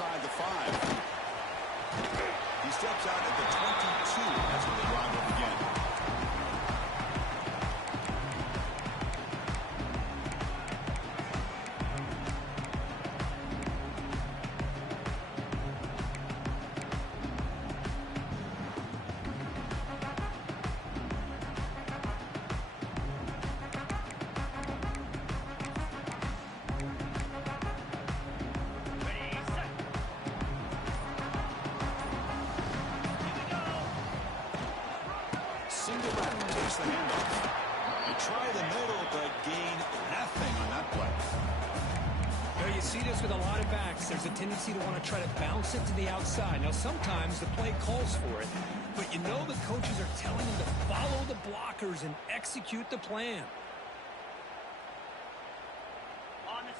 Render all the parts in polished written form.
inside the 5. He steps out at the 22 as the drive will begin. Takes the handoff. You try the middle, but gain nothing on that play. Well, you see this with a lot of backs. There's a tendency to want to try to bounce it to the outside. Now, sometimes the play calls for it, but you know the coaches are telling them to follow the blockers and execute the plan.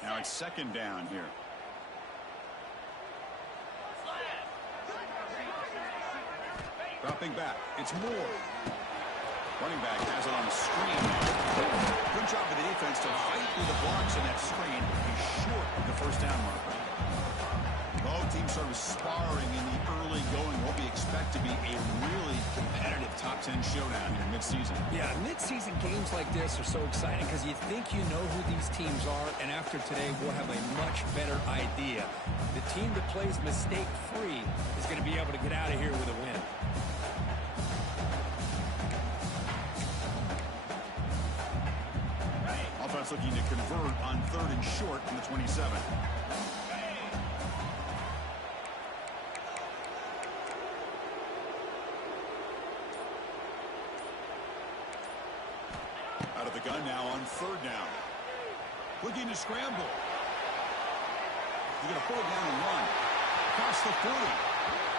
Now it's second down here. Dropping back. It's Moore. Running back has it on the screen. Good job of the defense to fight through the blocks in that screen. He's short of the first down marker. Both teams sort of sparring in the early going. What we expect to be a really competitive top 10 showdown here mid-season. Yeah, mid-season games like this are so exciting because you think you know who these teams are, and after today we'll have a much better idea. The team that plays mistake-free is going to be able to get out of here with a win. Offense looking to convert on 3rd and short from the 27. Out of the gun now on 3rd down. Looking to scramble. He's going to pull it down and run. Across the 40.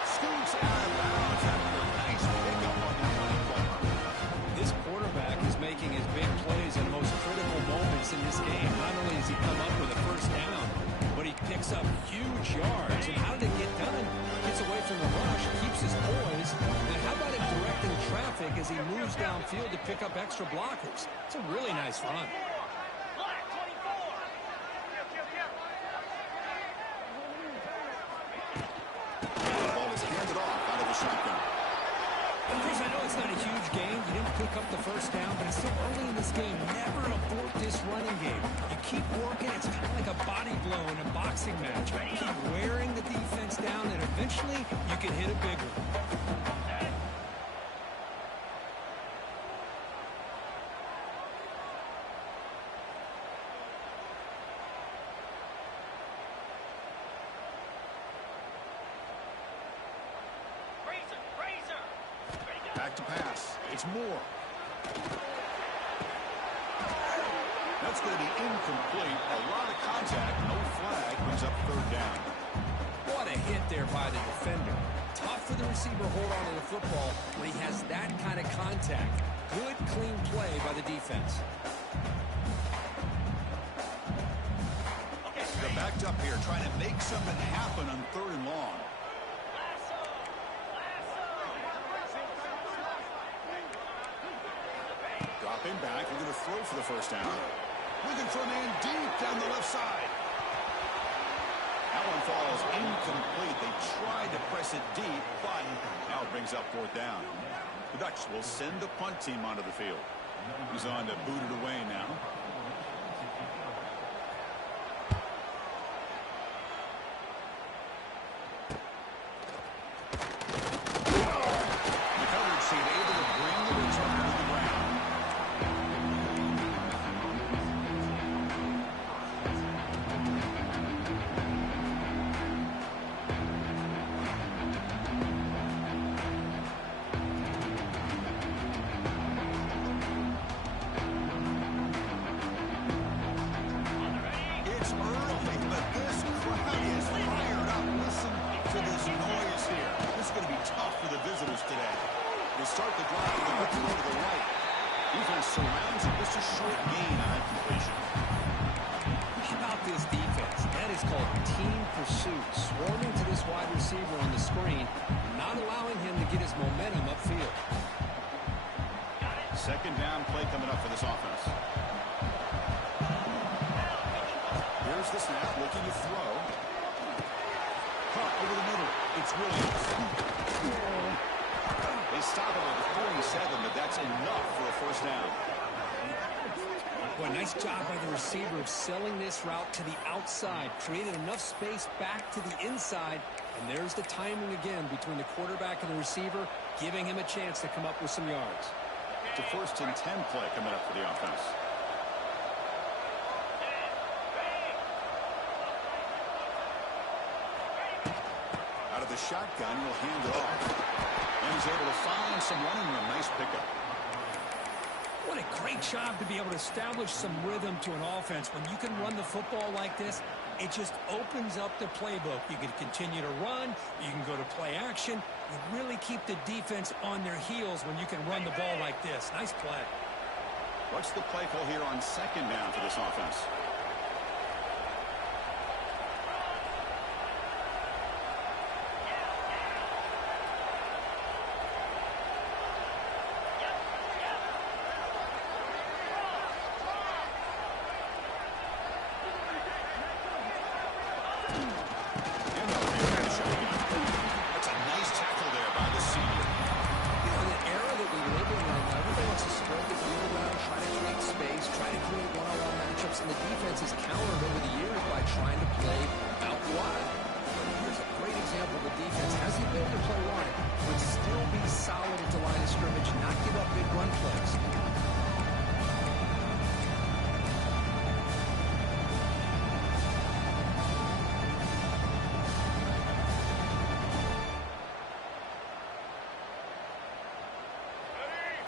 Scoots out of bounds after a nice pickup on that running play. This quarterback is making his big plays in the most critical moments in this game. Not only does he come up with a first down, but he picks up huge yards. And how did it get done? Gets away from the rush, keeps his poise. And how about him directing traffic as he moves downfield to pick up extra blockers? It's a really nice run. The ball is handed off out of the shotgun. Of course, I know it's not a huge game. You didn't pick up the first down, but it's still early in this game. Never abort this running game. You keep working. It's kind of like a body blow in a boxing match. Keep wearing the defense down, and eventually you can hit a big one. Back to pass. It's Moore. That's going to be incomplete. A lot of contact. No flag. Brings up 3rd down. What a hit there by the defender. Tough for the receiver to hold on to the football when he has that kind of contact. Good, clean play by the defense. They're backed up here trying to make something happen on 3rd and long. Dropping back, we're going to throw for the first down. Looking for a man deep down the left side. That one falls incomplete. They tried to press it deep, but now it brings up 4th down. The Ducks will send the punt team onto the field. He's on to boot it away now. The coverage team able to bring the return to the ground. Start the drive with a throw to the right. Defense surrounds him. Just a short gain on that completion. How about this defense? That is called team pursuit. Swarming to this wide receiver on the screen, not allowing him to get his momentum upfield. Second down play coming up for this offense. Here's the snap, looking to throw. caught over the middle. It's Williams. They stop it at the 47, but that's enough for a first down. Boy, nice job by the receiver of selling this route to the outside. Created enough space back to the inside. And there's the timing again between the quarterback and the receiver, giving him a chance to come up with some yards. It's a 1st and 10 play coming up for the offense. Out of the shotgun, he'll hand it off. And he's able to find some running room. Nice pickup. What a great job to be able to establish some rhythm to an offense. When you can run the football like this, it just opens up the playbook. You can continue to run. You can go to play action. You really keep the defense on their heels when you can run the ball like this. Nice play. What's the play call here on 2nd down for this offense?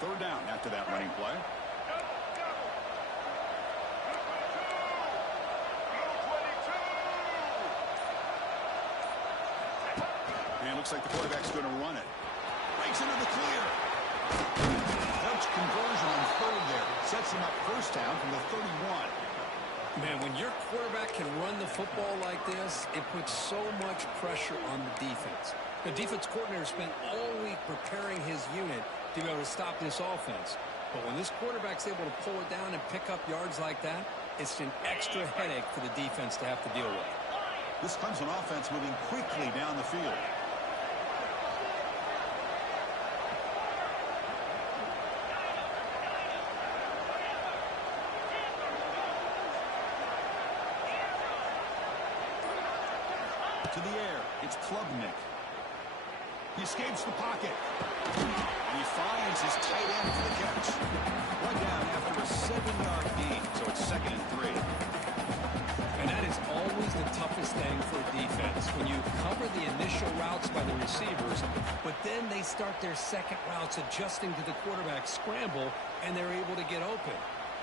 Third down after that running play. And it looks like the quarterback's going to run it. Breaks into the clear. Clutch conversion on 3rd there. Sets him up 1st down from the 31. Man, when your quarterback can run the football like this, it puts so much pressure on the defense. The defense coordinator spent all week preparing his unit to be able to stop this offense. But when this quarterback's able to pull it down and pick up yards like that, it's an extra headache for the defense to have to deal with. This Clemson offense moving quickly down the field. To the air, it's Klubnik. He escapes the pocket. And he finds his tight end for the catch. One down after a 7-yard gain, so it's 2nd and 3. And that is always the toughest thing for a defense. When you cover the initial routes by the receivers, but then they start their second routes adjusting to the quarterback scramble, and they're able to get open.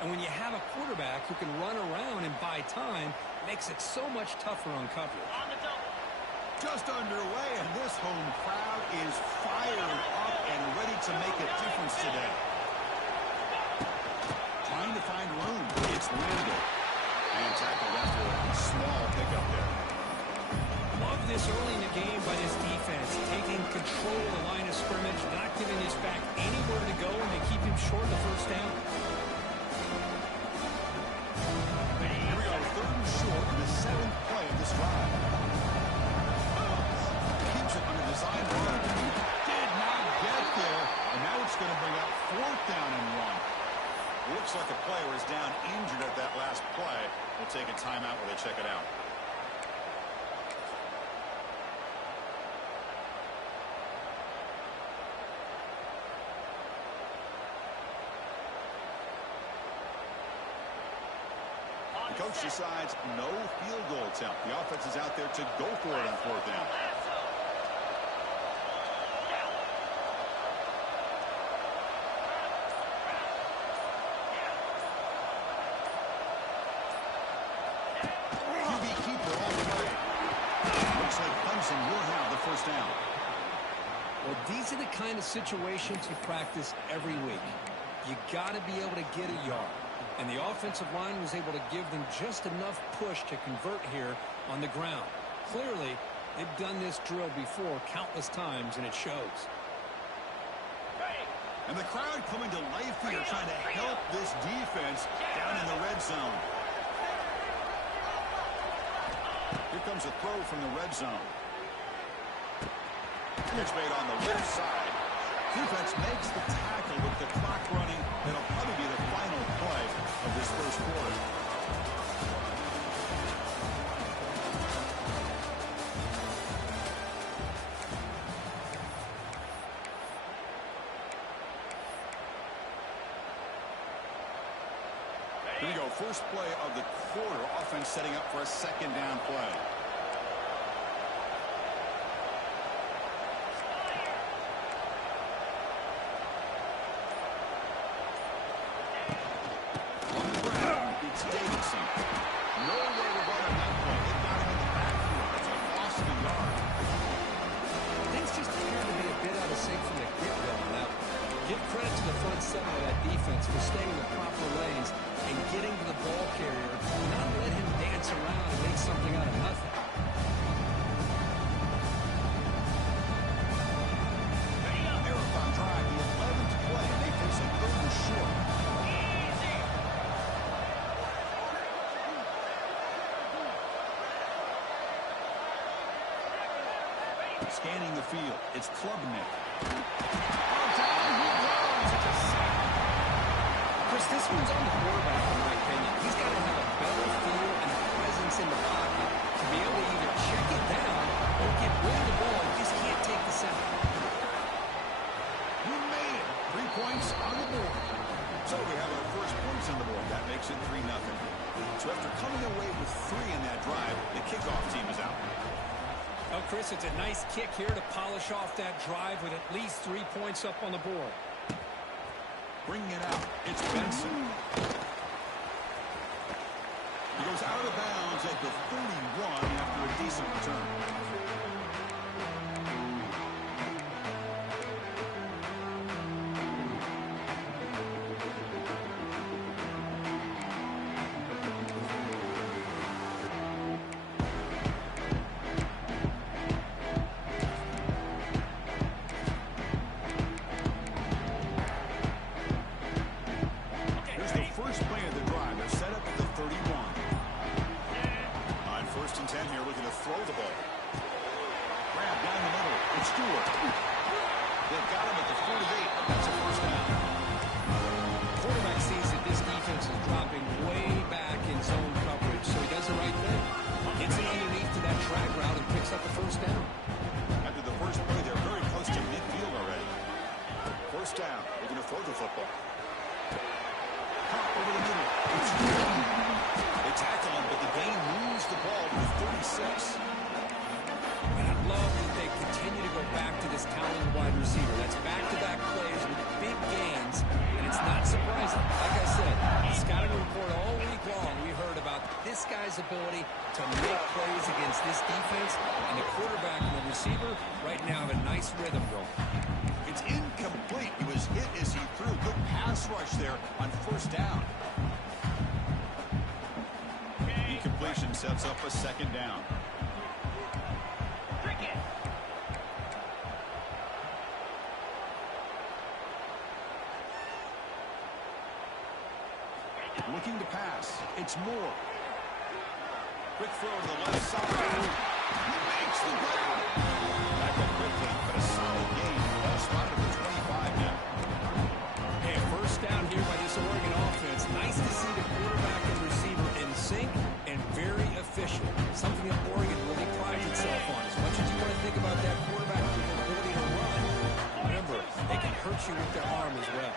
And when you have a quarterback who can run around and buy time, it makes it so much tougher on coverage. Just underway, and this home crowd is fired up and ready to make a difference today. Trying to find room. It's landed. And tackled after a small pickup there. Love this early in the game by this defense. Taking control of the line of scrimmage, not giving his back anywhere to go, and they keep him short of the 1st down. Here we go, 3rd and short in the 7th play of this drive. Under design run. Did not get there. And now it's going to bring up 4th down and 1. Looks like a player is down injured at that last play. We'll take a timeout while they check it out. The coach decides no field goal attempt. The offense is out there to go for it on 4th down. Well, these are the kind of situations you practice every week. You got to be able to get a yard. And the offensive line was able to give them just enough push to convert here on the ground. Clearly, they've done this drill before countless times, and it shows. And the crowd coming to life here, trying to help this defense down in the red zone. Here comes a throw from the red zone. It's made on the left side. Defense makes the tackle with the clock running. It'll probably be the final play of this first quarter. Here we go. First play of the quarter. Offense setting up for a second down play. It's Davidson. Nowhere to run on that play. They got him in the backfield. It's a loss of a yard. Things just appear to be a bit out of sync from the get-go on that one. Give credit to the front seven of that defense for staying in the proper lanes and getting to the ball carrier, not let him dance around and make something out of nothing. Marathon drive, the 11th play. They finish a third and short. Scanning the field. It's Klubnik. Chris, this one's on the quarterback, in my opinion. He's got to have a better feel and presence in the pocket to be able to either check it down or get rid of the ball. He just can't take the sack. You made it. 3 points on the board. So we have our first points on the board. That makes it 3-0. So after coming away with 3 in that drive, the kickoff team is out. Oh, Chris, it's a nice kick here to polish off that drive with at least 3 points up on the board. Bringing it out. It's Benson. He goes out of bounds at the 31 after a decent return. Down. They're going to throw the football. Pop over the middle. They tackle him, but the game moves the ball to 36. And I love that they continue to go back to this talented wide receiver. That's back-to-back plays with big gains, and it's not surprising. Like I said, scouting report all week long, we heard about this guy's ability to make plays against this defense, and the quarterback and the receiver right now have a nice rhythm going. It's incomplete. He was hit as he threw. Good pass rush there on first down. Incompletion sets up a second down. Looking to pass. It's Moore. Quick throw to the left side. He makes the grab. Back up quickly, but a solid gain. Ball spotted for 25 now. Hey, first down here by this Oregon offense. Nice to see the quarterback and receiver in sync and very efficient. Something that Oregon really prides itself on. As much as you want to think about that quarterback with the ability to run, remember, they can hurt you with their arm as well.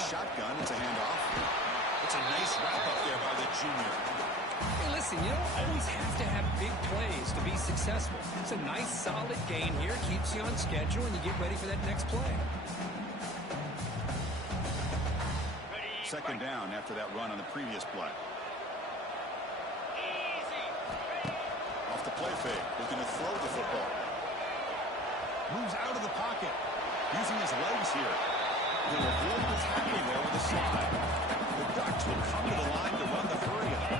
Shotgun, it's a handoff. It's a nice wrap-up there by the junior. Hey, listen, you don't always have to have big plays to be successful. It's a nice, solid gain here. Keeps you on schedule, and you get ready for that next play. Second down after that run on the previous play. Off the play fake, looking to throw the football. Moves out of the pocket, using his legs here. He'll avoid the tackle there with a slide. The Ducks will come to the line to run the hurry-up.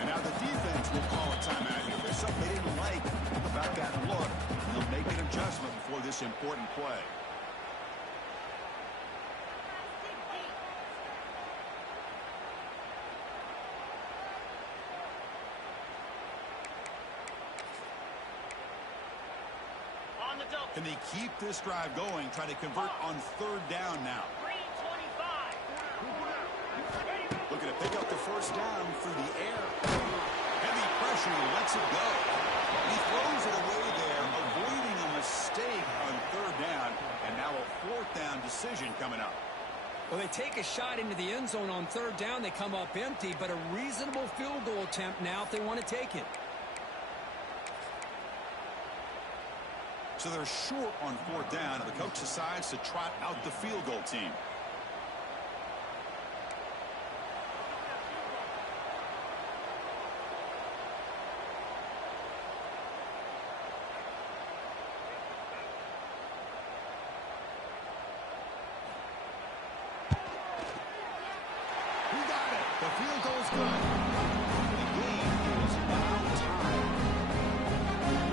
And now the defense will call a timeout here. There's something they didn't like about that look. They'll make an adjustment before this important play. Can they keep this drive going, try to convert on third down now? Looking to pick up the first down through the air. Heavy pressure, he lets it go. He throws it away there, avoiding a mistake on third down, and now a fourth down decision coming up. Well, they take a shot into the end zone on third down. They come up empty, but a reasonable field goal attempt now if they want to take it. So they're short on fourth down, and the coach decides to trot out the field goal team. The field goal's good. The game is now tied.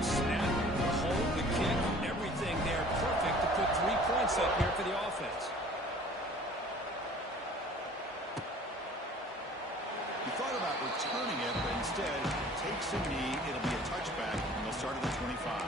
Snap, the hold, the kick, everything there perfect to put 3 points up here for the offense. He thought about returning it, but instead takes a knee. It'll be a touchback, and they'll start at the 25.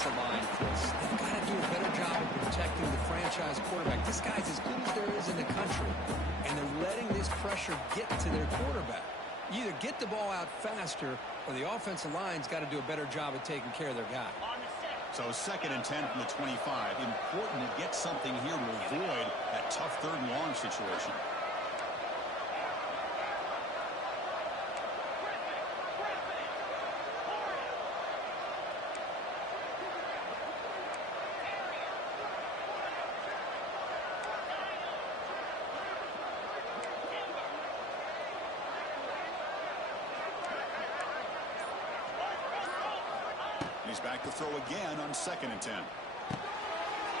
Line, Chris. They've got to do a better job of protecting the franchise quarterback. This guy's as good as there is in the country, and they're letting this pressure get to their quarterback. You either get the ball out faster, or the offensive line's got to do a better job of taking care of their guy. So 2nd and 10 from the 25. Important to get something here to avoid that tough third and long situation. He's back to throw again on 2nd and 10.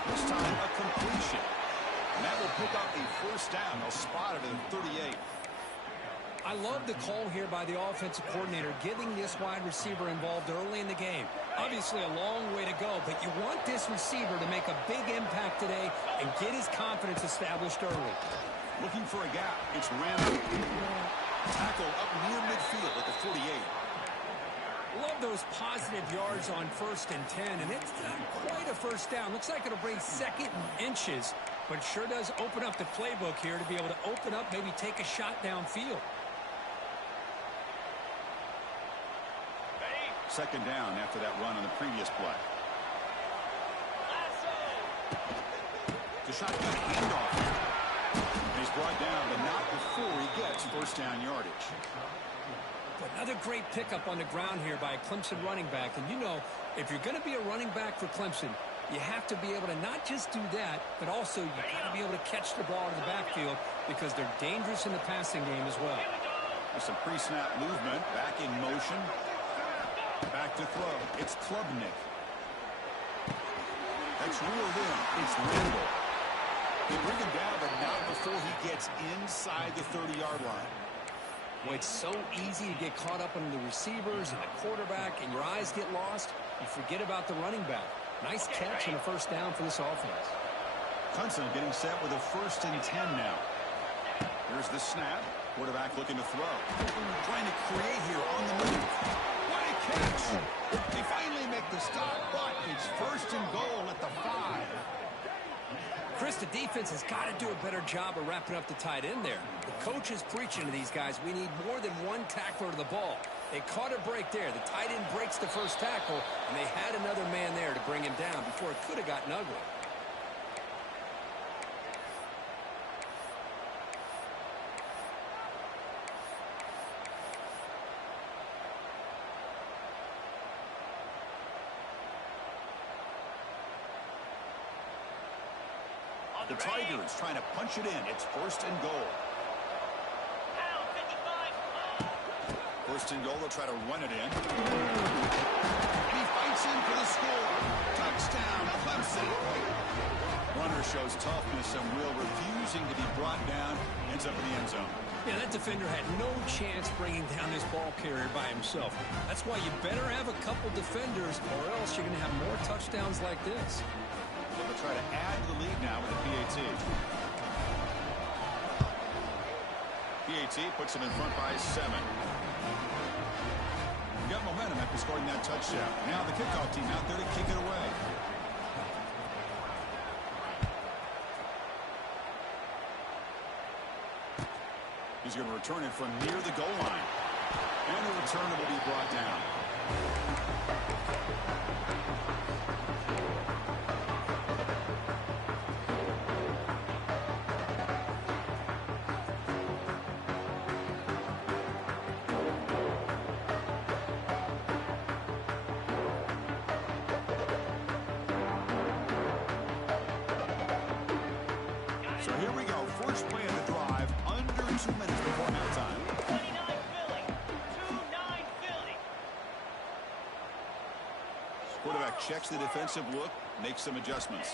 This time a completion. And that will pick up a first down. They'll spot it at the 38. I love the call here by the offensive coordinator, getting this wide receiver involved early in the game. Obviously a long way to go, but you want this receiver to make a big impact today and get his confidence established early. Looking for a gap. It's Randall. Tackle up near midfield at the 48. Love those positive yards on 1st and 10, and it's not quite a first down. Looks like it'll bring 2nd and inches, but it sure does open up the playbook here to be able to open up, maybe take a shot downfield. 2nd down after that run on the previous play. The shotgun handoff here. And he's brought down, but not before he gets first down yardage. Another great pickup on the ground here by a Clemson running back. And you know, if you're going to be a running back for Clemson, you have to be able to not just do that, but also you got to be able to catch the ball in the backfield because they're dangerous in the passing game as well. There's some pre-snap movement, back in motion. Back to throw. It's Klubnik. That's reeled in. It's Randall. They bring him down, but not before he gets inside the 30-yard line. Well, it's so easy to get caught up on the receivers and the quarterback, and your eyes get lost. You forget about the running back. Nice catch and a first down for this offense. Clemson getting set with a 1st and 10 now. Here's the snap. Quarterback looking to throw. Trying to create here on the move. What a catch! They finally make the stop, but it's 1st and goal at the 5. Chris, the defense has got to do a better job of wrapping up the tight end there. The coach is preaching to these guys, we need more than one tackler to the ball. They caught a break there. The tight end breaks the first tackle, and they had another man there to bring him down before it could have gotten ugly. The Tigers trying to punch it in. It's 1st and goal. 1st and goal, they'll try to run it in. And he fights in for the score. Touchdown, Clemson. Run punter shows toughness and will, refusing to be brought down, ends up in the end zone. Yeah, that defender had no chance bringing down this ball carrier by himself. That's why you better have a couple defenders, or else you're going to have more touchdowns like this. They'll try to add to the lead now with the PAT. PAT puts them in front by 7. Got momentum after scoring that touchdown. Now the kickoff team out there to kick it away. He's going to return it from near the goal line. And the return will be brought down. So here we go. First play of the drive, under 2 minutes before halftime. 29 Philly. 2-9 Philly. Quarterback checks the defensive look, makes some adjustments.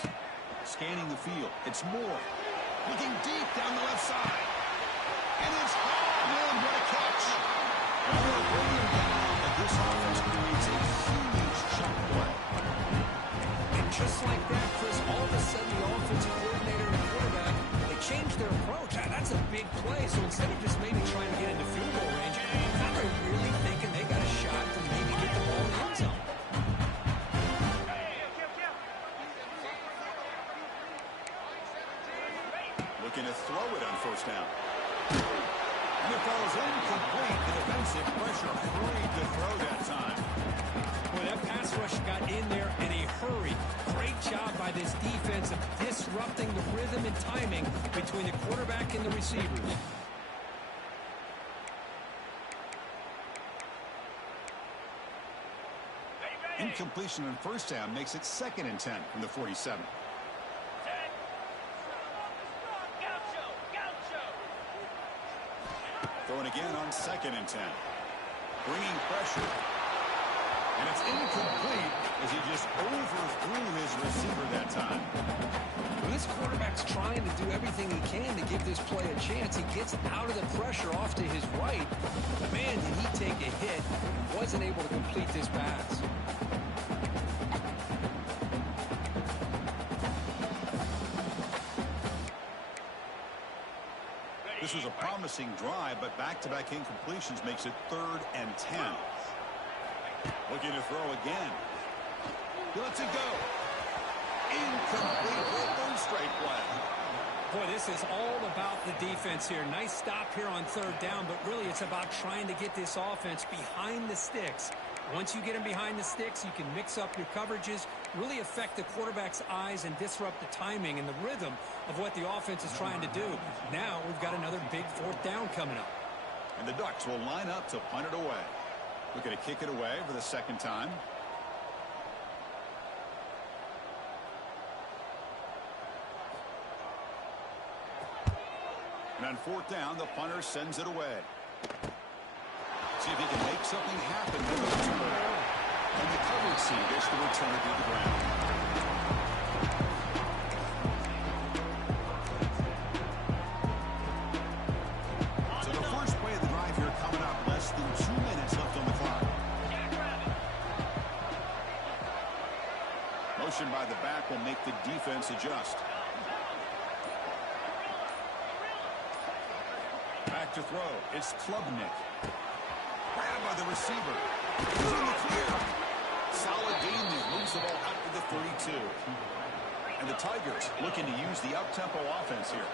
Scanning the field. It's Moore. Looking deep down the left side. And it's man, what a catch. And they'll bring him down, and this offense creates a huge chunk play. And just like that, Chris, all of a sudden the offensive coordinator and the quarterback, they changed their approach. That's a big play. So instead of just maybe trying to get into field goal range, now they're really thinking they got a shot to maybe get the ball in the end zone. Looking to throw it on first down. And it falls incomplete. The defensive pressure hurried to throw that time. Boy, that pass rush got in there in a hurry. Great job by this defense of disrupting the rhythm and timing between the quarterback and the receivers. Incompletion on first down makes it 2nd and 10 from the 47. Throwing again on 2nd and 10. Bringing pressure. And it's incomplete as he just overthrew his receiver that time. When this quarterback's trying to do everything he can to give this play a chance, he gets out of the pressure off to his right. But man, did he take a hit and wasn't able to complete this pass. This was a promising drive, but back-to-back incompletions makes it 3rd and 10. Looking to throw again. He lets it go. Incomplete for a 3rd straight play. Boy, this is all about the defense here. Nice stop here on 3rd down, but really it's about trying to get this offense behind the sticks. Once you get them behind the sticks, you can mix up your coverages, really affect the quarterback's eyes and disrupt the timing and the rhythm of what the offense is trying to do. Now we've got another big 4th down coming up. And the Ducks will line up to punt it away. Looking to kick it away for the 2nd time. And on 4th down, the punter sends it away. See if he can make something happen with the return. And the coverage team gets the return to the ground. So the first play of the drive here coming up. Less than 2 minutes left on the clock. Motion by the back will make the defense adjust. Back to throw. It's Klubnik. Grabbed by the receiver. He's in the clear. Solid gain there. Moves the ball out to the 32. And the Tigers looking to use the up-tempo offense here.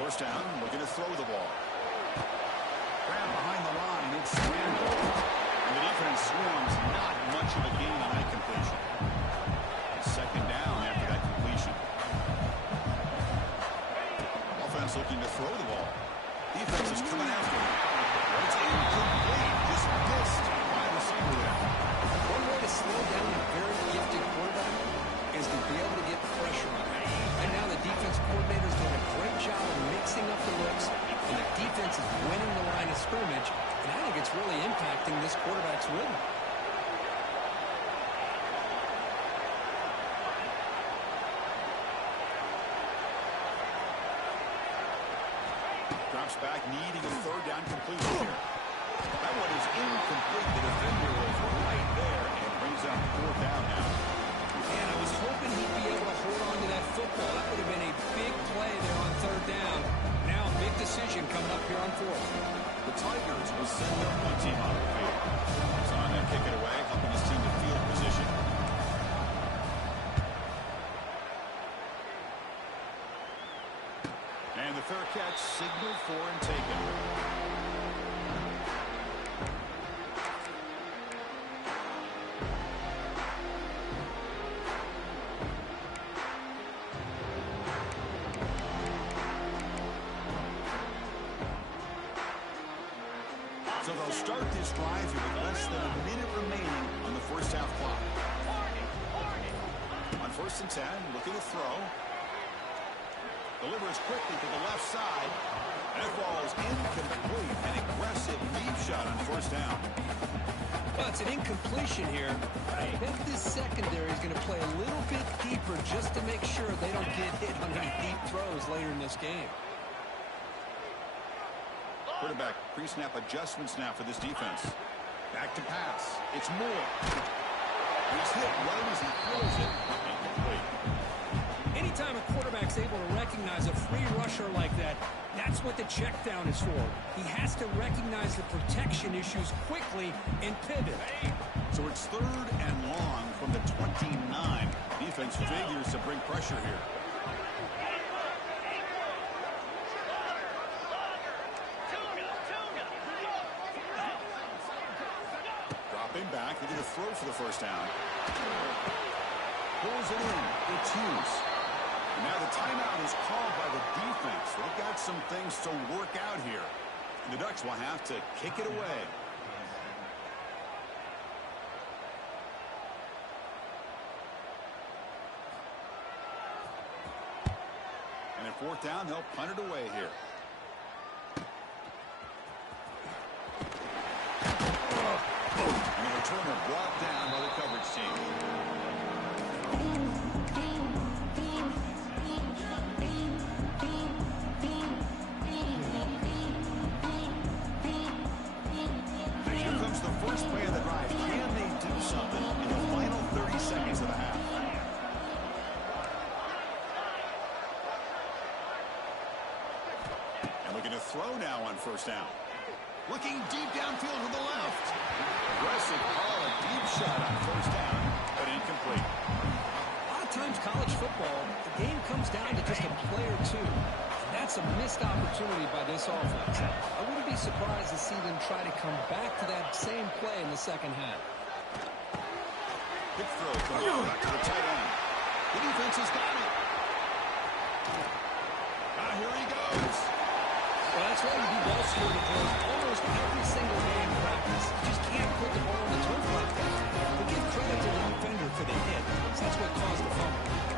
First down, looking to throw the ball. Grab behind the line. It's scrambled. And the defense swarms. Not much of a gain on that completion. 2nd down after that completion. Offense looking to throw the ball. Defense is coming after him. It's incomplete. Just missed by the receiver there. One way to slow down a very gifted quarterback is to be able to get pressure on him. And now the defense coordinator's doing a great job of mixing up the looks, and the defense is winning the line of scrimmage, and I think it's really impacting this quarterback's rhythm. Drops back, needing a third down completion here. That one is incomplete. The defender was right there and brings up fourth down now. And I was hoping he'd be able to hold on to that football. That would have been a big play there on third down. Now a big decision coming up here on fourth. The Tigers will send their punt team on the field. So on that kick it away, helping his team to field position. And the fair catch signaled for and taken. So they'll start this drive here with less than a minute remaining on the first half clock. On 1st and 10, looking to throw. Delivers quickly to the left side. And it falls incomplete. An aggressive deep shot on 1st down. Well, it's an incompletion here. I bet this secondary is going to play a little bit deeper just to make sure they don't get hit on any deep throws later in this game. Quarterback pre-snap adjustments now for this defense. Back to pass. It's Moore. He's hit right as he throws it. Incomplete. Anytime a quarterback's able to recognize a free rusher like that, that's what the check down is for. He has to recognize the protection issues quickly and pivot. So it's 3rd and long from the 29. Defense figures to bring pressure here. Dropping back, looking to throw for the 1st down. Pulls it in. It's Hughes. And now the timeout is called by the defense. They've got some things to work out here. And the Ducks will have to kick it away. And at 4th down, they'll punt it away here. And the returner brought down by the coverage team. Here comes the first play of the drive. Can they do something in the final 30 seconds of the half? And looking to throw now on 1st down. Looking deep downfield to the left. Aggressive call, a deep shot on 1st down, but incomplete. A lot of times college football, the game comes down to just a play or two. That's a missed opportunity by this offense. I wouldn't be surprised to see them try to come back to that same play in the second half. Big throw from to the tight end. The defense has got it. Here he goes. Well, that's why you do ball security drills almost every single day in practice. You just can't put the ball on the turf like that. But give credit to the defender for the hit, because that's what caused the fumble.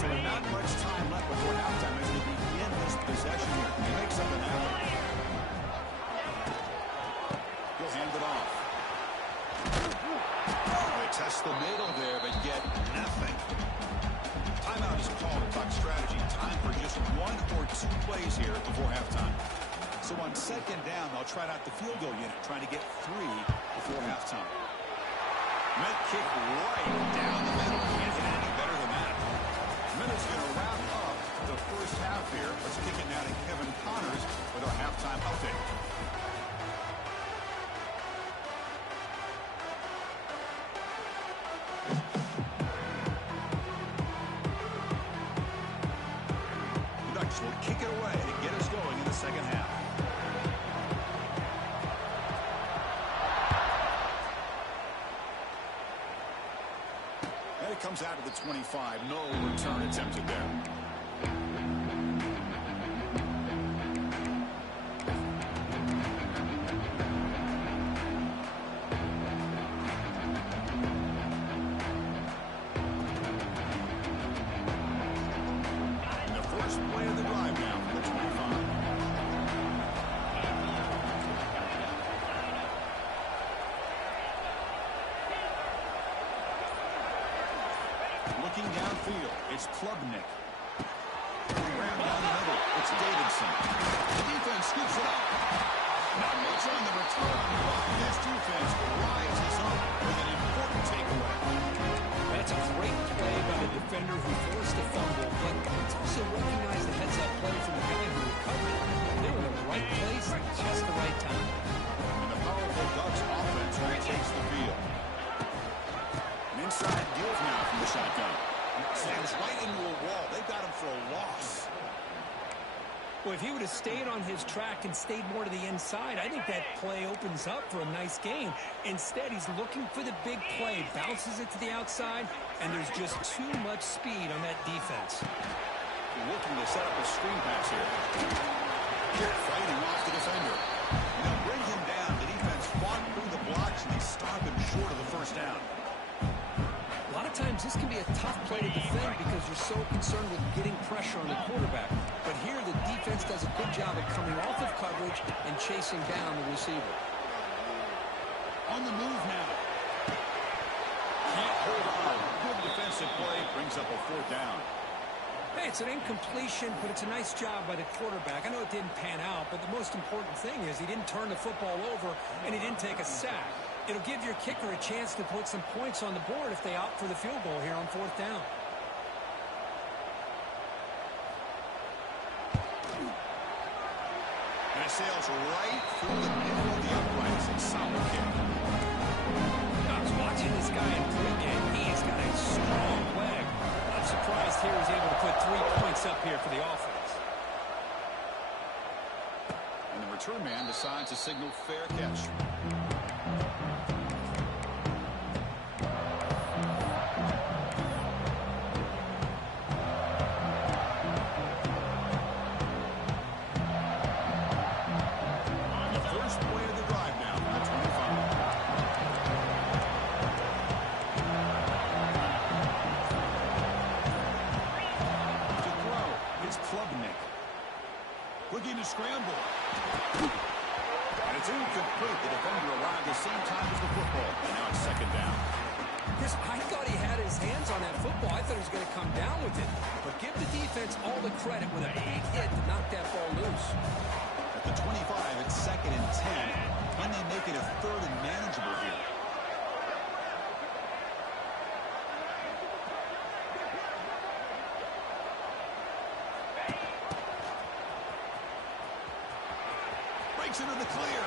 So not much time left before halftime as we begin this possession here. Can we make something happen? He'll hand it off. They test the middle there, but get nothing. Timeout is called to talk strategy. Time for just 1 or 2 plays here before halftime. So on 2nd down, they'll try out the field goal unit, trying to get 3 before halftime. Met kick right down the middle. Can't get any better than that. Minute's going to wrap up the first half here. Let's kick it now to Kevin Connors with our halftime update. The Ducks will kick it away to get us going in the second half. And it comes out of the 25. No return attempted there. Looking downfield, it's Klubnik. Rammed down the middle. It's Davidson. The defense scoops it up. Not much on the return, but this defense rises up with an important takeaway. That's a great play by the defender who forced the fumble, but it's also recognized the heads-up play from the guy who recovered it. They were in the right place at just the right time. And the powerful Ducks offense retakes the field. An inside give now from the shotgun. Slams right into a wall. They've got him for a loss. Well, if he would have stayed on his track and stayed more to the inside, I think that play opens up for a nice game. Instead, he's looking for the big play, bounces it to the outside, and there's just too much speed on that defense. Looking to set up a screen pass here. Fighting off the defender. They'll bring him down. The defense fought through the blocks, and they stop him short of the first down. A lot of times this can be a tough play to defend because you're so concerned with getting pressure on the quarterback. But here the defense does a good job of coming off of coverage and chasing down the receiver. On the move now. Can't hold on. Good defensive play. Brings up a fourth down. Hey, it's an incompletion, but it's a nice job by the quarterback. I know it didn't pan out, but the most important thing is he didn't turn the football over and he didn't take a sack. It'll give your kicker a chance to put some points on the board if they opt for the field goal here on fourth down. And it sails right through the middle of the uprights. It's solid kick. I was watching this guy in pregame. He's got a strong leg. I'm surprised here he's able to put 3 points up here for the offense. And the return man decides to signal fair catch. Looking to scramble. And it's incomplete. The defender arrived the same time as the football. And now it's second down. Chris, I thought he had his hands on that football. I thought he was going to come down with it. But give the defense all the credit with a big hit to knock that ball loose. At the 25, it's second and 10. Can they make it a third and manageable here? Into the clear.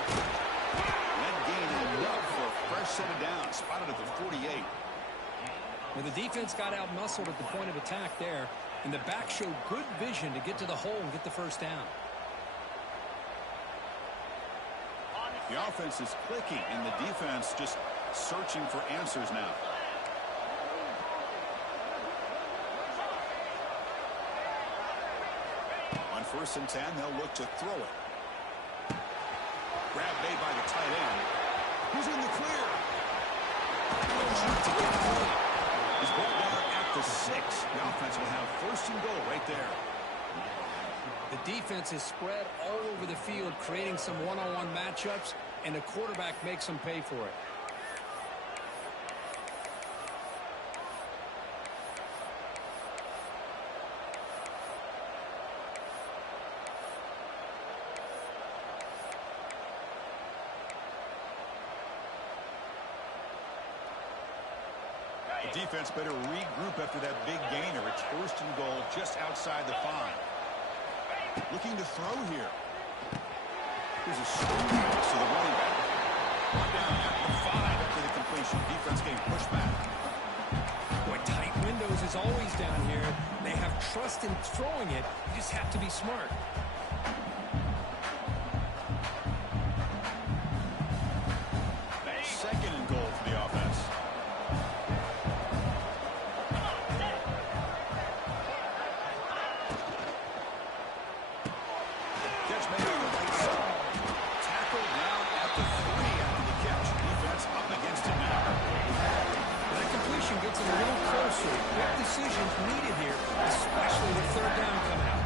That gain enough for a fresh set of downs. Spotted at the 48. Well, the defense got out-muscled at the point of attack there, and the back showed good vision to get to the hole and get the first down. The offense is clicking, and the defense just searching for answers now. On first and 10, they'll look to throw it. Grab made by the tight end. Who's in the clear? To get away. He's brought down at the 6. The offense will have first and goal right there. The defense is spread all over the field, creating some one-on-one matchups, and the quarterback makes them pay for it. The defense better regroup after that big gainer. It's first and goal just outside the 5. Looking to throw here. Here's a screen pass to the running back. Brought down at the 5 after the completion. Defense getting pushed back. Boy, tight windows is always down here. They have trust in throwing it. You just have to be smart. Second and goal for the offense. Catch made on the right side. Tackled down at the 3 after the catch. Defense up against it now. That completion gets him a little closer. Quick decisions needed here, especially with third down coming out.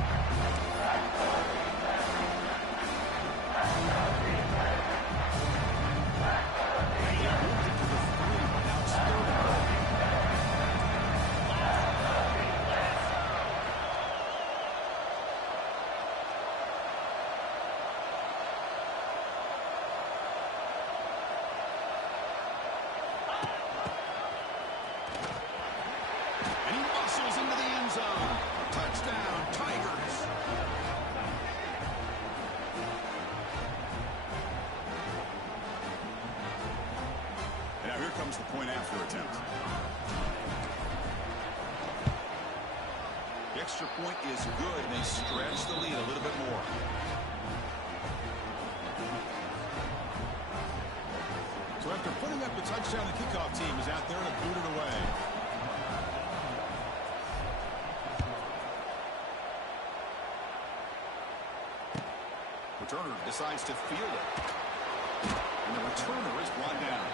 zone. Touchdown, Tigers. And now here comes the point after attempt. The extra point is good, and they stretch the lead a little bit more. So after putting up the touchdown, the kickoff team is out there to boot it away. Returner decides to field it. And the returner is brought down.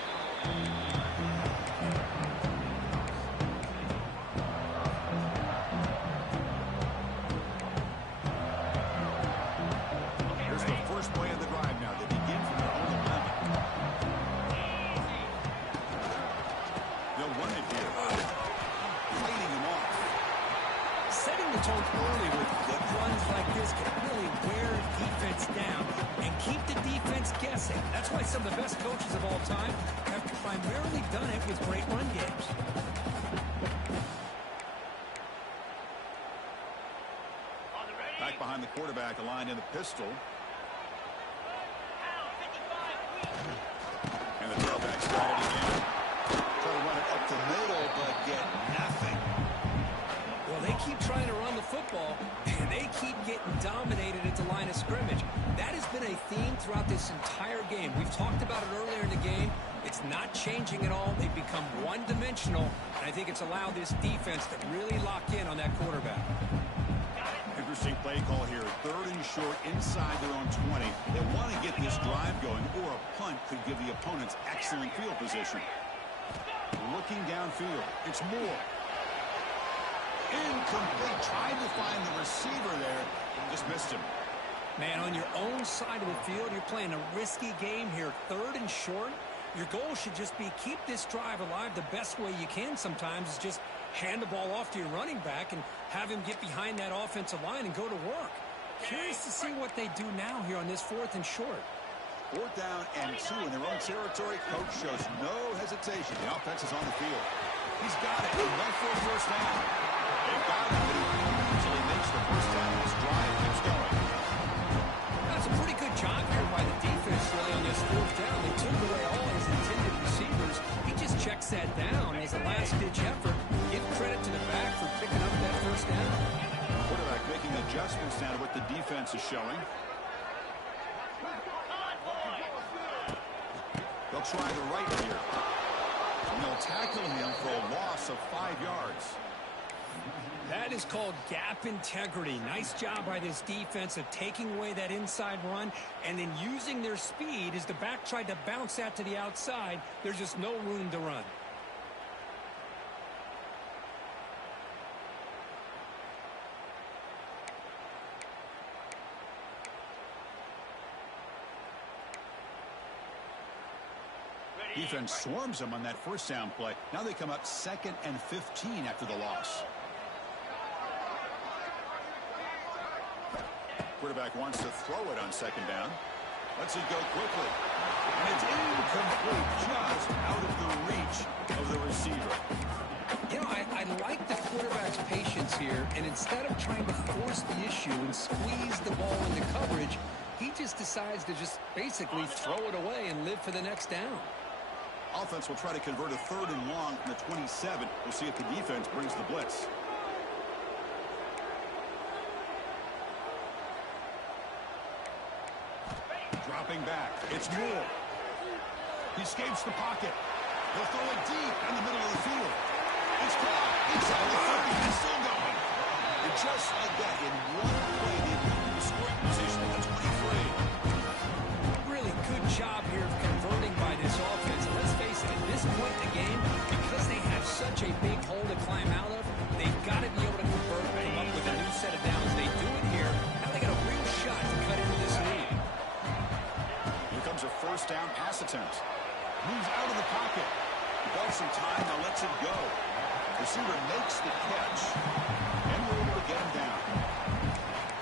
Here's the first play of the drive now. They begin from their own 11. They'll run it here. Fighting him off. Setting the tone early with good runs like this can really wear defense down and keep the defense guessing. That's why some of the best coaches of all time have primarily done it with great run games. Back behind the quarterback, aligned in the pistol. And the tailback's got it again. Try to run it up the middle, but get nothing. Well, they keep trying to run the football, and they keep getting dominated at the line of scrimmage. That has been a theme throughout this entire game. We've talked about it earlier in the game. It's not changing at all. They've become one-dimensional, and I think it's allowed this defense to really lock in on that quarterback. Interesting play call here. 3rd and short inside their own 20. They want to get this drive going, or a punt could give the opponents excellent field position. Looking downfield. It's Moore. Incomplete. Tried to find the receiver there. Just missed him. Man, on your own side of the field, you're playing a risky game here. 3rd and short. Your goal should just be keep this drive alive the best way you can sometimes is just hand the ball off to your running back and have him get behind that offensive line and go to work. Curious to see what they do now here on this 4th and short. 4th down and 2 in their own territory. Coach shows no hesitation. The offense is on the field. He's got it. Enough for a first down. They've got it, but he usually makes the first down. This drive keeps going. That's a pretty good job here by the defense really on this 4th down. They took away all his intended receivers. He just checks that down as a last-ditch effort. Give credit to the back for picking up that first down. Quarterback making adjustments now to what the defense is showing. They'll try the right here. And they'll tackle him for a loss of 5 yards. That is called gap integrity. Nice job by this defense of taking away that inside run and then using their speed as the back tried to bounce that to the outside. There's just no room to run. Defense swarms them on that first down play. Now they come up 2nd and 15 after the loss. Quarterback wants to throw it on 2nd down. Lets it go quickly. And it's incomplete, just out of the reach of the receiver. You know, I like the quarterback's patience here, and instead of trying to force the issue and squeeze the ball into coverage, he just decides to just basically throw it away and live for the next down. Offense will try to convert a 3rd and long from the 27. We'll see if the defense brings the blitz. Dropping back. It's Moore. He escapes the pocket. They'll throw it deep in the middle of the field. It's caught inside the 30. It's still going. And just like that, in one play, they moved to scoring position at the 23. Really good job here of converting by this offense. And let's face it, at this point in the game, because they have such a big hole to climb out of, they've got to be able to convert and come up with a new set of downs. They do it here. Now they got a real shot to cut into this lead. Here comes a first down pass attempt. Moves out of the pocket. He buys some time, now lets it go. Receiver makes the catch. And we're able to get him down.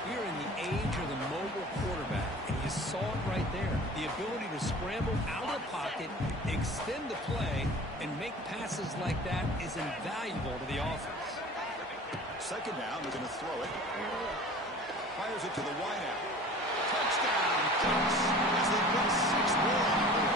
We're in the age of the mobile quarterback, and you saw it right there. The ability to scramble out of the pocket, extend the play, and make passes like that is invaluable to the offense. second down. They're going to throw it. Fires it to the wideout. Touchdown, Bucks, as they put 6 more on the board.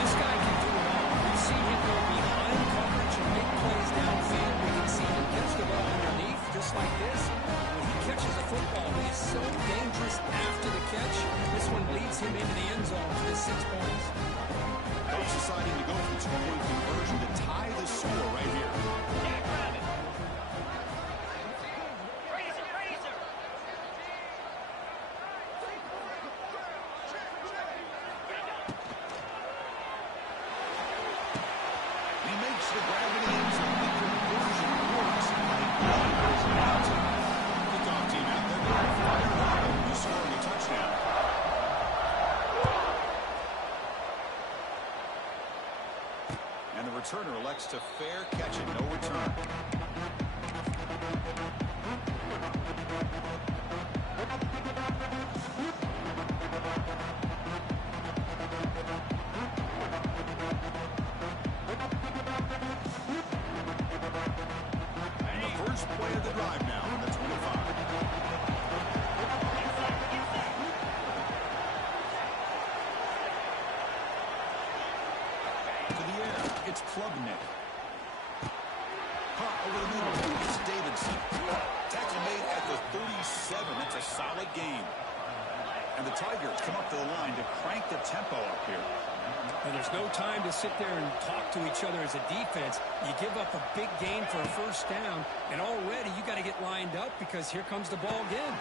This guy can do it all. We've seen him go behind coverage and make plays downfield. We can see him catch the ball underneath, just like this. When he catches a football, he is so dangerous after the catch. This one leads him into the end zone for the 6 points. Coach deciding to go for the 2-point conversion to tie the score right here. Jackrabbit. Razor, razor. He makes the grab in the end zone. The conversion works. Kickoff team out there. Fire up. Who's scoring a touchdown? And the returner elects to fair catch it. No return. And the first play of the drive now on the 25. To the air, it's Klubnik. Pop over the middle, it's Davidson. Tackle made at the 37. That's a solid game. And the Tigers come up to the line to crank the tempo up here. And there's no time to sit there and talk to each other as a defense. You give up a big gain for a first down, and already you got to get lined up because here comes the ball again.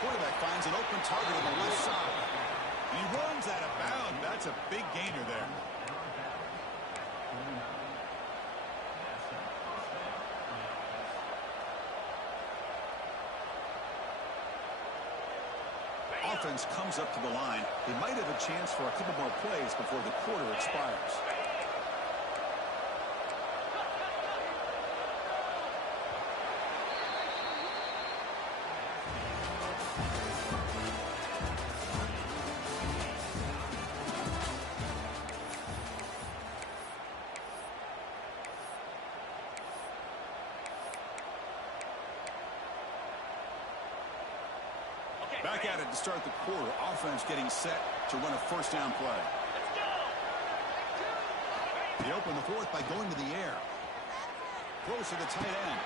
Quarterback finds an open target on the left side. And he runs out of bounds. That's a big gainer there. Offense comes up to the line. They might have a chance for a couple more plays before the quarter expires. Back at it to start the quarter. Offense getting set to run a first down play. They open the fourth by going to the air. Throws to the tight end.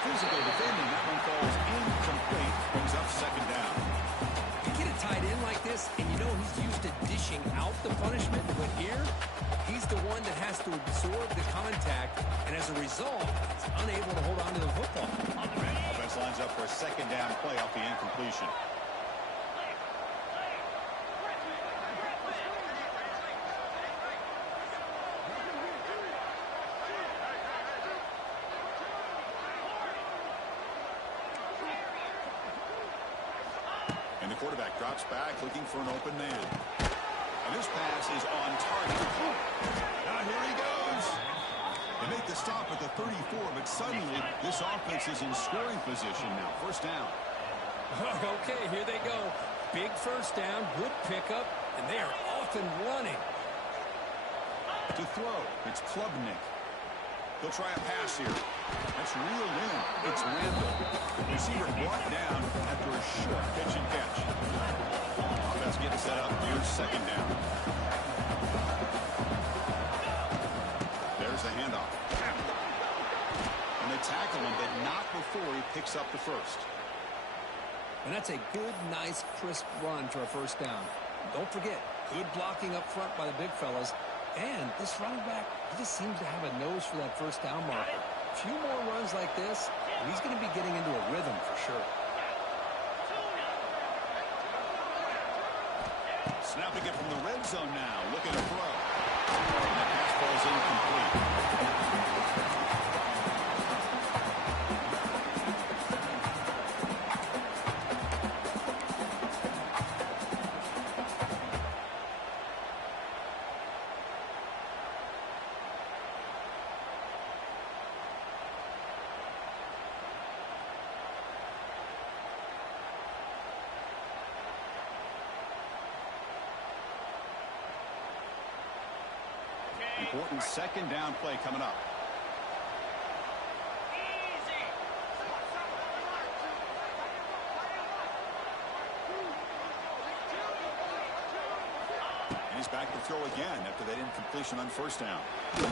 Physical defending. That one falls incomplete. Brings up second down. You get a tight end like this, and you know he's used to dishing out the punishment, but here, he's the one that has to absorb the contact, and as a result, he's unable to hold on to the football. Offense lines up for a second down play off the incompletion. And the quarterback drops back looking for an open man. And this pass is on target. Now here he goes. They make the stop at the 34, but suddenly this offense is in scoring position now. First down. Okay, here they go. Big first down, good pickup, and they are off and running. To throw, it's Klubnik. He'll try a pass here. That's reeled in. It's Randall. Receiver brought down after a short pitch and catch. Offense getting set up. Here's second down. There's the handoff. And they tackle him, but not before he picks up the first. And that's a good, nice, crisp run for a first down. Don't forget, good blocking up front by the big fellas. And this running back, he just seems to have a nose for that first down marker. A few more runs like this, and he's going to be getting into a rhythm for sure. Snapping it from the red zone now. Looking to throw. And the pass falls incomplete. Important second down play coming up. He's back to throw again after that incompletion on first down. Not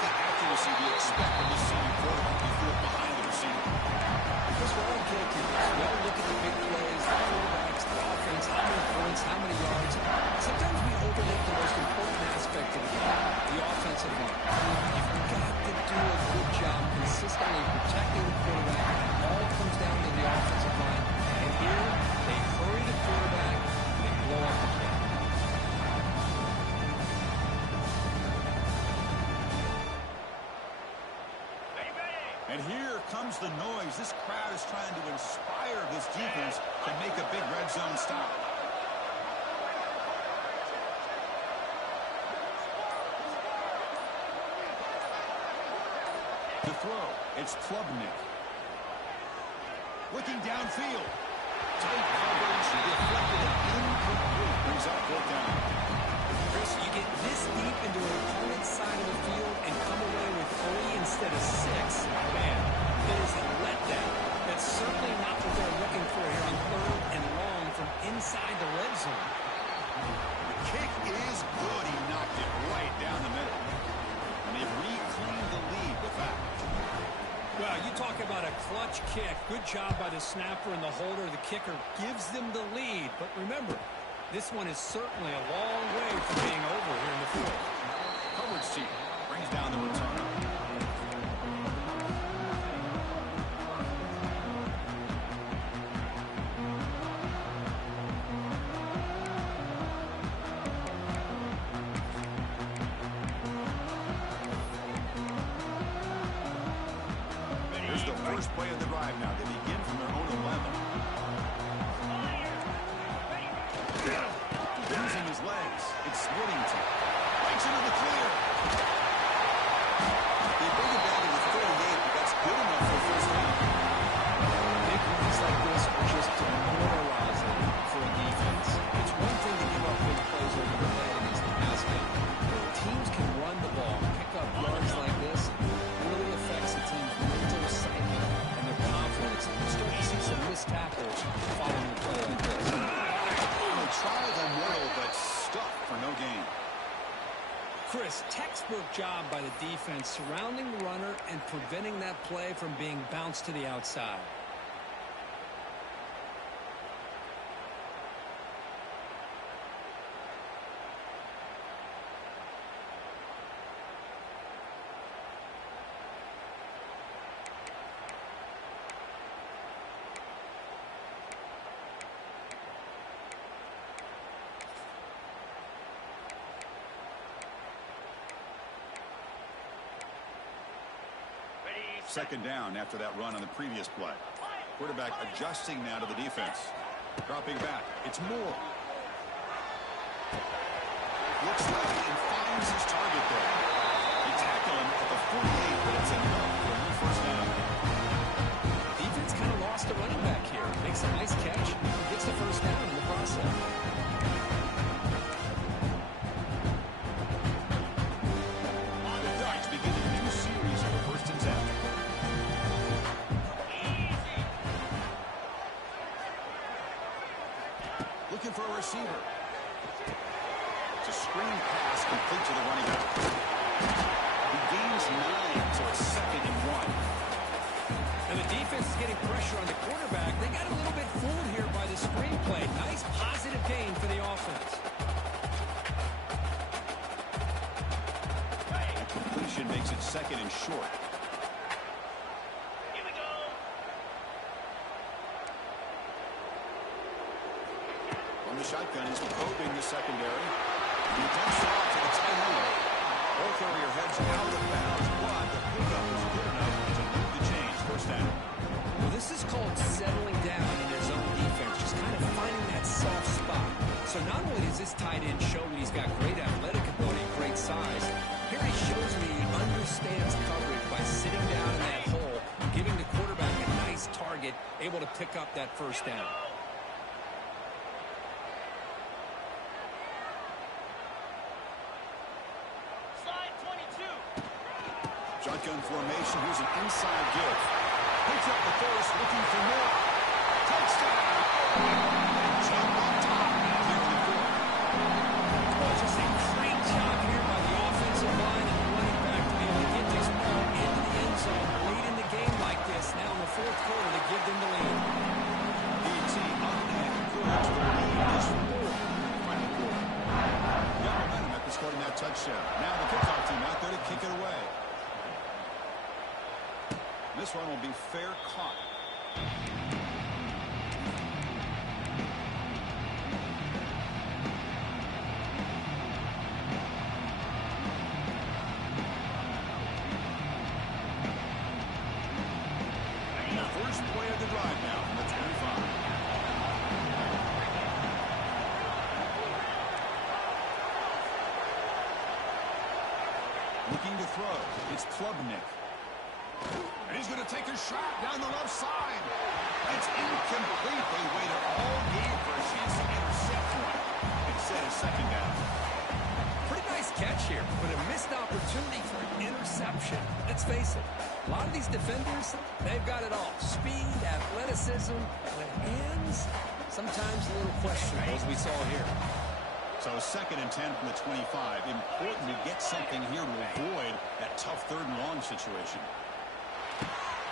the accuracy we expect from this senior quarterback. He threw it behind the receiver. Because we're all guilty. We all look at the big plays, the quarterbacks, the offense, how many points, how many yards. Sometimes we overlook the most important aspect of the game, the offensive line. You've got to do a good job consistently protecting the quarterback. It all comes down to the offensive line. And here, they hurry the quarterback, and they blow up the play. And here comes the noise. This crowd is trying to inspire this defense to make a big red zone stop. The throw, it's Klubnik. Looking downfield. Tight coverage, deflected and incomplete. Brings up fourth down. Chris, you get this deep into an opponent's side of the field and come away with 3 instead of 6. Man, it is a letdown. That's certainly not what they're looking for here on 3rd and long from inside the red zone. The kick is good. He knocked it right down the middle. And they've reclaimed the lead with that. Well, you talk about a clutch kick. Good job by the snapper and the holder. The kicker gives them the lead. But remember, this one is certainly a long way from being over here in the field. Coverage team brings down the return. Here's the first play of the drive now. They begin from their own 11. Using his legs, it's Whittington. Breaks into the clear. They bring it down to the 38, but that's good enough for first down. Big runs like this are just demoralizing for a defense. It's one thing to give up big plays over the head against the pass game. When teams can run the ball, pick up yards like this, it really affects the team's mental psyche and their confidence. You start to see some missed tackles following a play like this. Try them well, but stuck for no gain. Chris, textbook job by the defense surrounding the runner and preventing that play from being bounced to the outside. Second down after that run on the previous play. Quarterback adjusting now to the defense. Dropping back. It's Moore. Looks left and finds his target there. They tackle him at the 48, but it's enough for a new first down. Defense kind of lost a running back here. Makes a nice catch. Gets the first down in the process. The Ducks begin a new series of first and 10. Looking for a receiver. It's a screen pass complete to the running back. He gains 9, so it's 2nd and 1. And the defense is getting pressure on the quarterback. They got a little bit fooled here by the screen play. Nice positive gain for the offense. And completion makes it 2nd and short. Here we go. On the shotgun, he's probing the secondary. He dumps it off to the tight end. Ball carrier heads out of bounds, but the pickup is good enough to move the chains. First down. Well, this is called settling down in his own defense, just kind of finding that soft spot. So not only does this tight end show that he's got great athletic ability, great size, here he shows me he understands coverage by sitting down in that hole, giving the quarterback a nice target, able to pick up that first down. Slide 22. Shotgun formation. Here's an inside give. Picks up the first, looking for more. Touchdown! Jump on top here in the fourth. this one will be fair caught. The first play of the drive now from the 25. Looking to throw. It's Klubnik. And he's going to take a shot down the left side. It's incomplete. They waited all game for a chance to intercept one. Instead of second down. Pretty nice catch here, but a missed opportunity for an interception. Let's face it, a lot of these defenders, they've got it all. Speed, athleticism, but hands, sometimes a little questionable, as we saw here. So 2nd and 10 from the 25. Important to get something here to avoid that tough 3rd and long situation.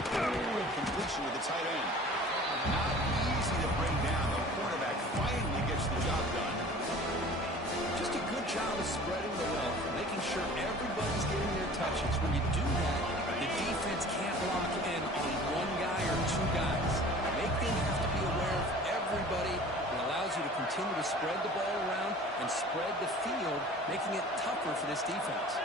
Completion with the tight end. Not easy to bring down. The quarterback finally gets the job done. Just a good job of spreading the wealth, making sure everybody's getting their touches. When you do that, the defense can't lock in on one guy or 2 guys. Make them have to be aware of everybody. It allows you to continue to spread the ball around and spread the field, making it tougher for this defense.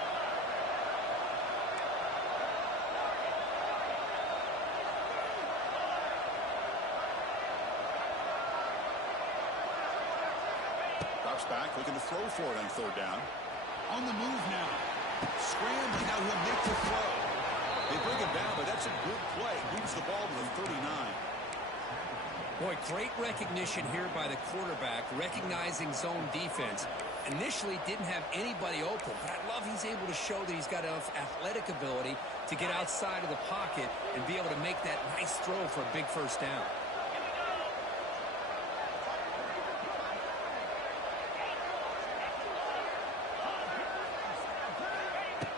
Drops back, looking to throw for it on 3rd down. On the move now. Scrambling, now he'll make the throw. They bring him down, but that's a good play. Moves the ball to the 39. Boy, great recognition here by the quarterback, recognizing zone defense. Initially didn't have anybody open, but I love he's able to show that he's got enough athletic ability to get outside of the pocket and be able to make that nice throw for a big 1st down.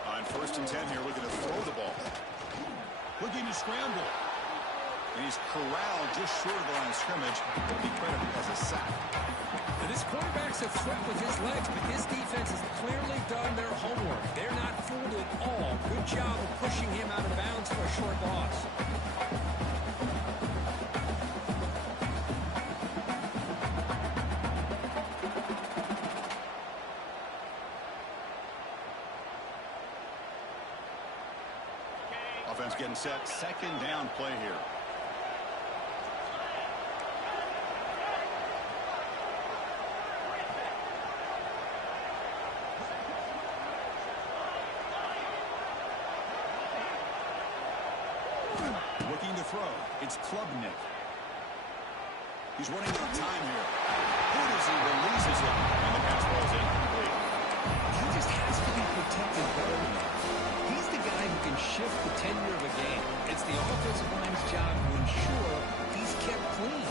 On 1st and 10 here, looking to throw the ball. Looking to scramble. And he's corralled just short of the line of scrimmage. Will be credited as a sack. And this quarterback's a threat with his legs, but this defense has clearly done their homework. They're not fooled at all. Good job of pushing him out of bounds for a short loss. Offense getting set. 2nd down play here. Looking to throw. It's Klubnik. He's running out of time here. Who does he releases it? And the pass ball's incomplete. He just has to be protected better than that. He's the guy who can shift the tenure of a game. It's the offensive line's job to ensure he's kept clean.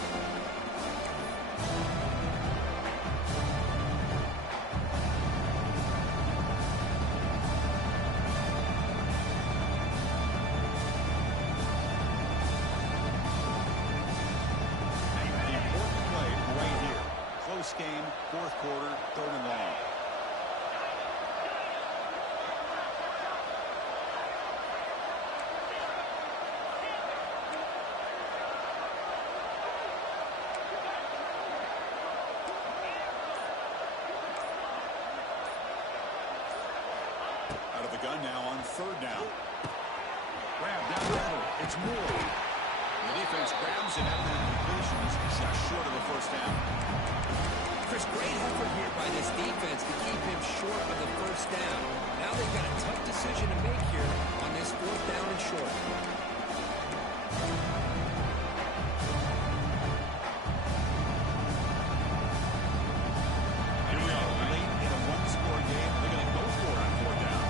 Game, 4th quarter, 3rd and long. Out of the gun now on 3rd down. Grab down the middle. It's Moore. The defense grabs it after the completion. He's just short of the 1st down. Chris, great effort here by this defense to keep him short of the 1st down. Now they've got a tough decision to make here on this 4th down and short. Here we are, late in a 1-score game. They're going to go for it on 4th down.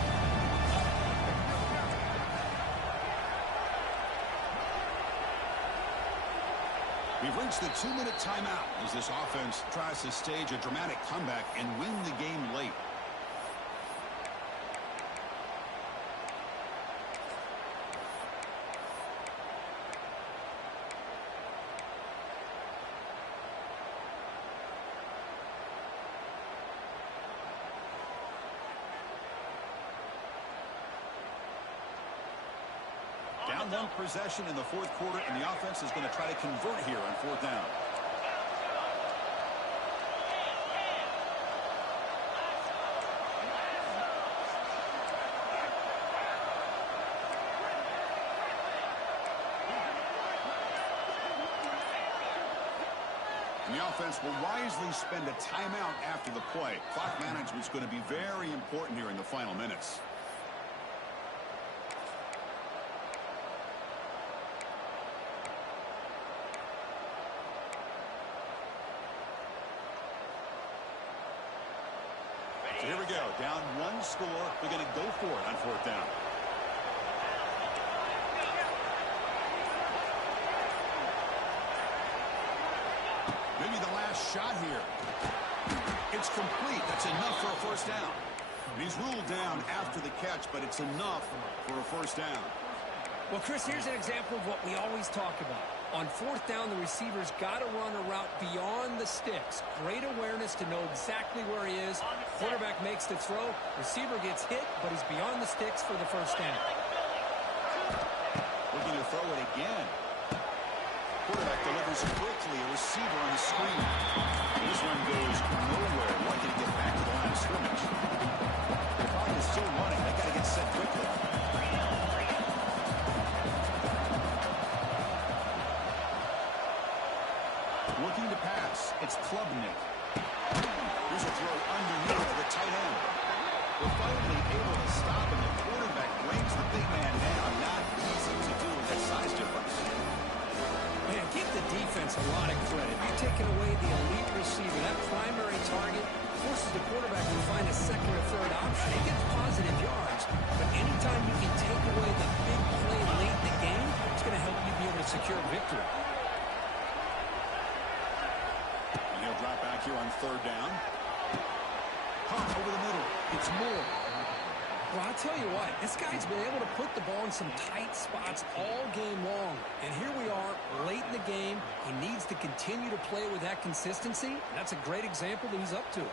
We've reached the 2-minute timeout as this offense tries to stage a dramatic comeback and win the game late. Down one possession in the fourth quarter, and the offense is going to try to convert here on fourth down. And the offense will wisely spend a timeout after the play. Clock management is going to be very important here in the final minutes. So here we go. Down one score. We're going to go for it on fourth down. Maybe the last shot here. It's complete. That's enough for a first down. And he's ruled down after the catch, but it's enough for a first down. Well, Chris, here's an example of what we always talk about. On fourth down, the receiver's got to run a route beyond the sticks. Great awareness to know exactly where he is. Quarterback makes the throw. Receiver gets hit, but he's beyond the sticks for the first down. Looking to throw it again. Quarterback delivers quickly. A receiver on the screen. This one goes nowhere. Lucky to get back to the line of scrimmage. The clock is still running. They got to get set quickly. Looking to pass. It's Klubnik. Here's a throw underneath to the tight end. They're finally able to stop him. The quarterback brings the big man down. Not easy to do with that size difference. Man, give the defense a lot of credit. You're taking away the elite receiver. That primary target forces the quarterback to find a second or third option. He gets positive yards, but anytime you can take away the big play late in the game, it's going to help you be able to secure victory. And he'll drop back here on third down. Caught over the middle. It's Moore. Well, I'll tell you what, this guy's been able to put the ball in some tight spots all game long. And here we are, late in the game. He needs to continue to play with that consistency. That's a great example that he's up to it.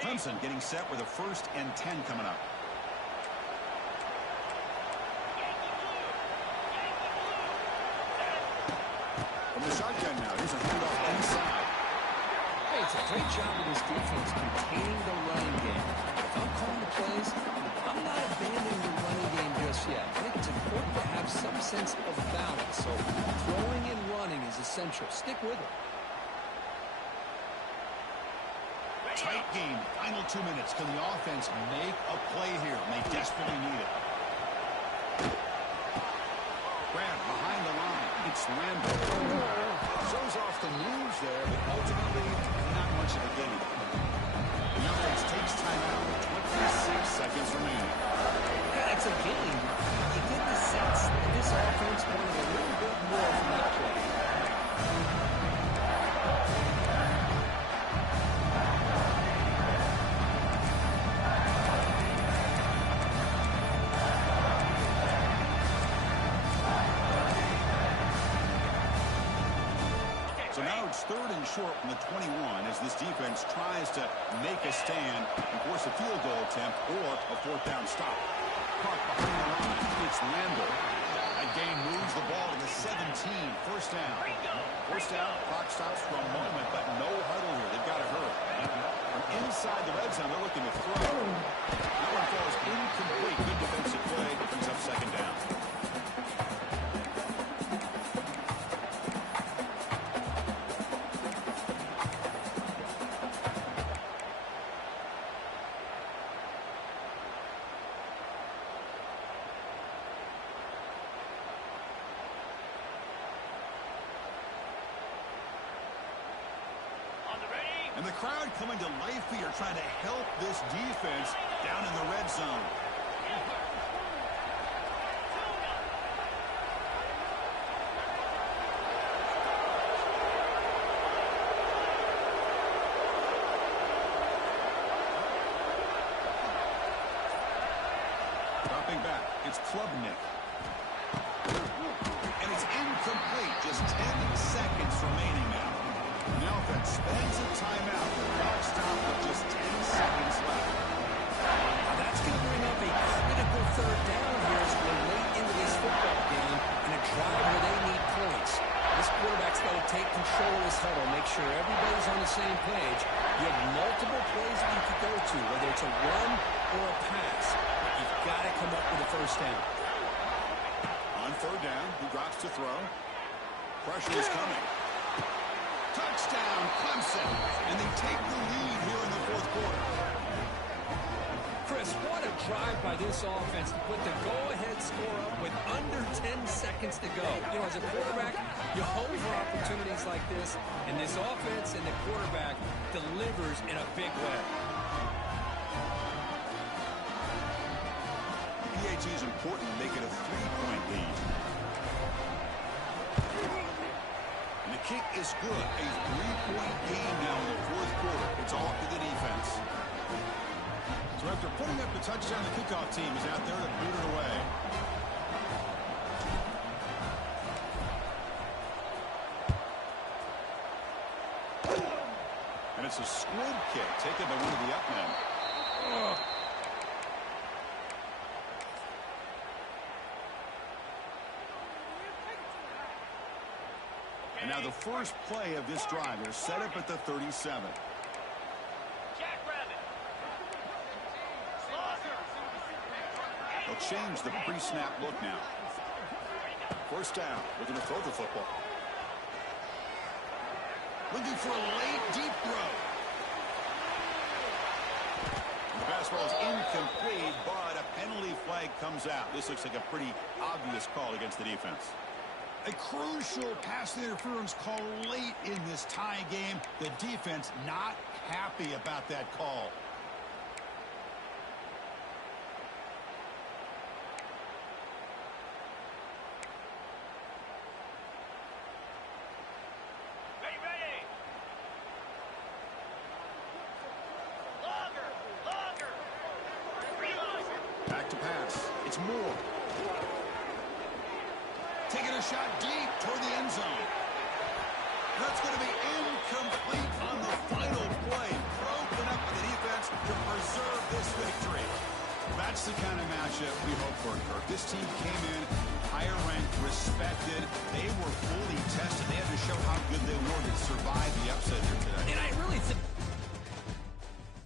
Clemson getting set with a 1st and 10 coming up. From the shotgun now, here's a handoff inside. Hey, it's a great job of this defense containing the running game. If I'm calling the plays, I'm not abandoning the running game just yet. I think it's important to have some sense of balance. So throwing and running is essential. Stick with it. Tight game, final 2 minutes. Can the offense make a play here? And they desperately need it. Grab behind the line. It's Randall. Shows off the moves there, but ultimately not much of a gain. The offense takes timeout with 26 seconds remaining. Yeah, it's a game. You get the sense that this offense wanted a little bit more from that play. So now it's 3rd and short from the 21 as this defense tries to make a stand and force a field goal attempt or a 4th down stop. Caught behind the line. It's Randall. That gain moves the ball to the 17. 1st down. 1st down. Clock stops for a moment, but no huddle here. They've got to hurry. From inside the red zone, they're looking to throw. That one falls incomplete. Good defensive play. Brings up 2nd down. And the crowd coming to life here, trying to help this defense down in the red zone. Dropping back, it's Klubnik. And it's incomplete, just 10 seconds remaining now. The offense spends a timeout. The clock stopped with just 10 to, whether it's a run or a pass. You've got to come up with a first down. On third down, he drops to throw. Pressure is coming. Touchdown, Clemson. And they take the lead here in the fourth quarter. Chris, what a drive by this offense to put the go-ahead score up with under 10 seconds to go. You know, as a quarterback, you hope for opportunities like this, and this offense and the quarterback delivers in a big way. PAT is important to make it a 3-point lead. And the kick is good. A 3-point game now in the fourth quarter. It's off to the defense. So after putting up the touchdown, the kickoff team is out there to boot it away. And it's a squib kick taken by one of the up men. And now the first play of this drive is set up at the 37. They'll change the pre-snap look now. First down, looking to throw the football. Looking for a late, deep throw. The fastball is incomplete, but a penalty flag comes out. This looks like a pretty obvious call against the defense. A crucial pass interference call late in this tie game. The defense not happy about that call. Back to pass. It's Moore. Taking a shot deep toward the end zone. That's going to be incomplete on the final play. Broken up by the defense to preserve this victory. That's the kind of matchup we hope for, Kirk. This team came in higher ranked, respected. They were fully tested. They had to show how good they were to survive the upset here today. And I really think